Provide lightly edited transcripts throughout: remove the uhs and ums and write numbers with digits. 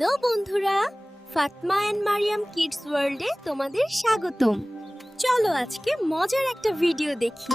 Hello বন্ধুরা, Fatma and Mariam kids ওয়ার্ল্ডে তোমাদের স্বাগতম। চলো আজকে মজার একটা ভিডিও দেখি।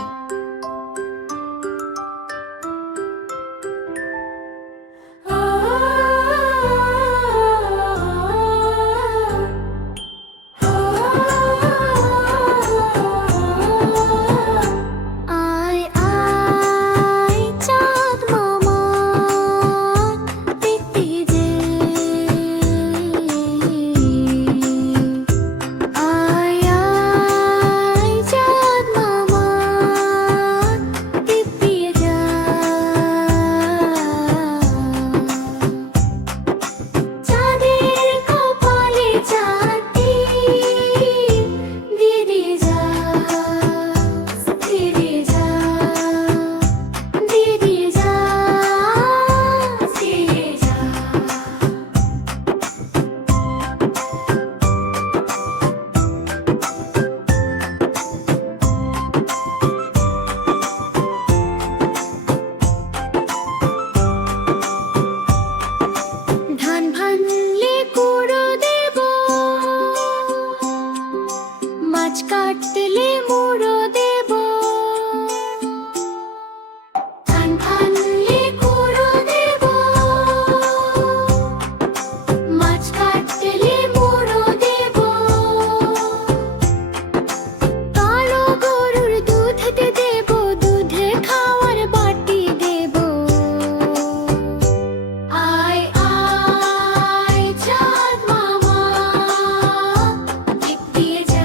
কাটলে মুড়ো দেব, ধান ভানলে কুড়ো দেব, মাছ কাটলে মুড়ো দেব, কালো গরুর দুধতে দেব, দুধে খাওয়ার বাটি দেব। আয় আয় চাঁদ মামা, টিপ দিয়ে যা।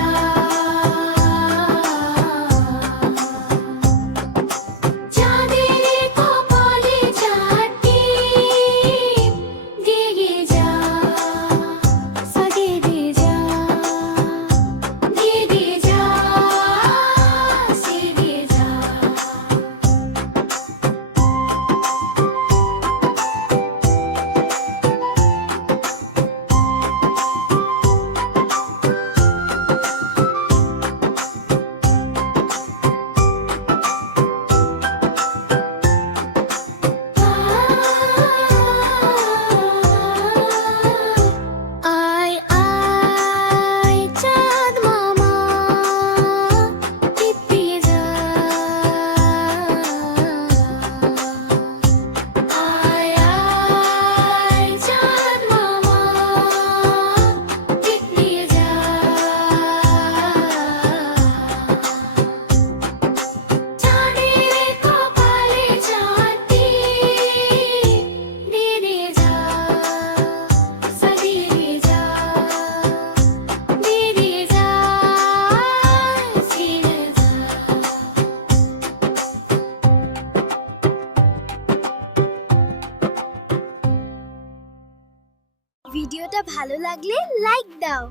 ভিডিওটা ভালো লাগলে লাইক দাও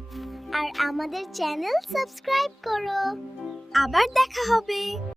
আর আমাদের চ্যানেল সাবস্ক্রাইব করো। আবার দেখা হবে।